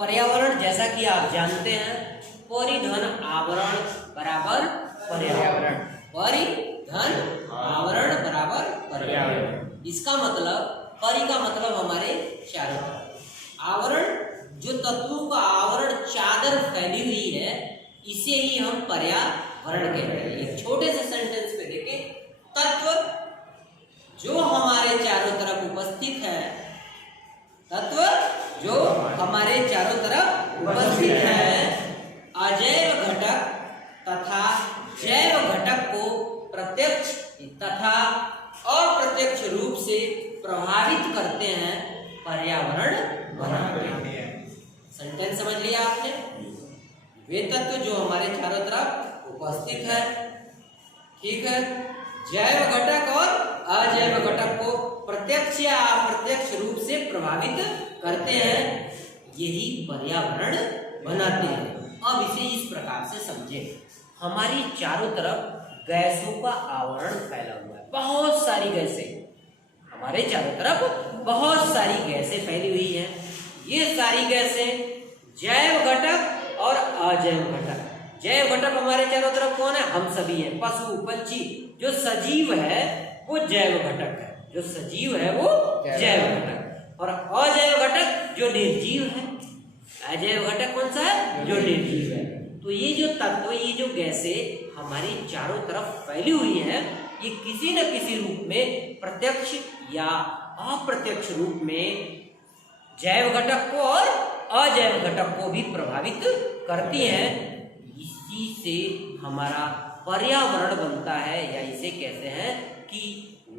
पर्यावरण जैसा कि आप जानते हैं, परिधन आवरण बराबर पर्यावरण। परिधन आवरण बराबर पर्यावरण। इसका मतलब परि का मतलब हमारे चारों तरफ, आवरण जो तत्वों का आवरण चादर फैली हुई है, इसे ही हम पर्यावरण कहते हैं। एक छोटे से सेंटेंस में देखें, तत्व जो हमारे चारों तरफ उपस्थित है, तत्व जो हमारे चारों तरफ उपस्थित है, अजैव घटक तथा जैव घटक को प्रत्यक्ष तथा अप्रत्यक्ष रूप से प्रभावित करते हैं, पर्यावरण बनाते हैं। सेंटेंस समझ लिया आपने? वे तत्व जो हमारे चारों तरफ उपस्थित है, ठीक है, जैव घटक और अजैव घटक को प्रत्यक्ष या अप्रत्यक्ष रूप से प्रभावित करते हैं, यही पर्यावरण बनाते हैं। अब इसे इस प्रकार से समझे, हमारी चारों तरफ गैसों का आवरण फैला हुआ है, बहुत सारी गैसें, हमारे चारों तरफ बहुत सारी गैसें फैली हुई हैं। ये सारी गैसें जैव घटक और अजैव घटक। जैव घटक हमारे चारों तरफ कौन है? हम सभी हैं, पशु पंछी। जो सजीव है वो जैव घटक है, जो सजीव है वो जैव घटक, और अजैव घटक जो निर्जीव है। अजैव घटक कौन सा है? जो निर्जीव है। तो ये जो तत्व, ये जो गैसें हमारी चारों तरफ फैली हुई है, ये किसी न किसी रूप में प्रत्यक्ष या अप्रत्यक्ष रूप में जैव घटक को और अजैव घटक को भी प्रभावित करती हैं। इसी से हमारा पर्यावरण बनता है, या इसे कहते हैं कि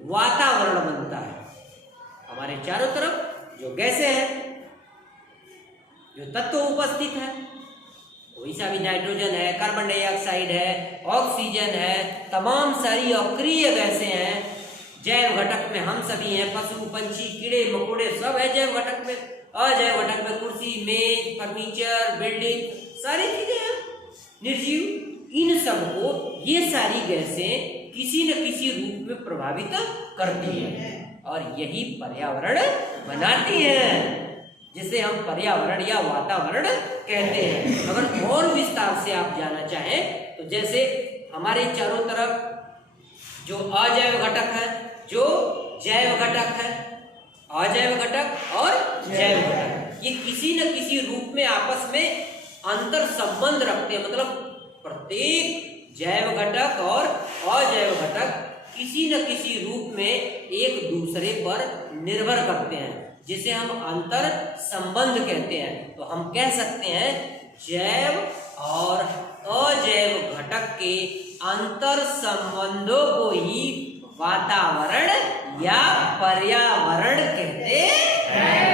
वातावरण बनता है। हमारे चारों तरफ जो गैसें हैं, जो तत्व उपस्थित है, कोई सा भी नाइट्रोजन है, कार्बन डाइऑक्साइड है, ऑक्सीजन है, तमाम सारी अक्रिय गैसें हैं। जैव घटक में हम सभी हैं, पशु पंछी कीड़े मकोड़े सब है जैव घटक में। अजैव घटक में कुर्सी मेज फर्नीचर बिल्डिंग सारी चीजें हैं निर्जीव। इन सबको ये सारी गैसें किसी न किसी रूप में प्रभावित करती हैं, और यही पर्यावरण बनाती हैं, जिसे हम पर्यावरण या वातावरण कहते हैं। अगर और विस्तार से आप जानना चाहें तो जैसे हमारे चारों तरफ जो अजैव घटक है, जो जैव घटक है, अजैव घटक और जैव घटक, ये किसी न किसी रूप में आपस में अंतर संबंध रखते हैं। मतलब प्रत्येक जैव घटक और अजैव घटक किसी न किसी रूप में एक दूसरे पर निर्भर करते हैं, जिसे हम अंतर संबंध कहते हैं। तो हम कह सकते हैं जैव और अजैव घटक के अंतर संबंधों को ही वातावरण या पर्यावरण कहते हैं।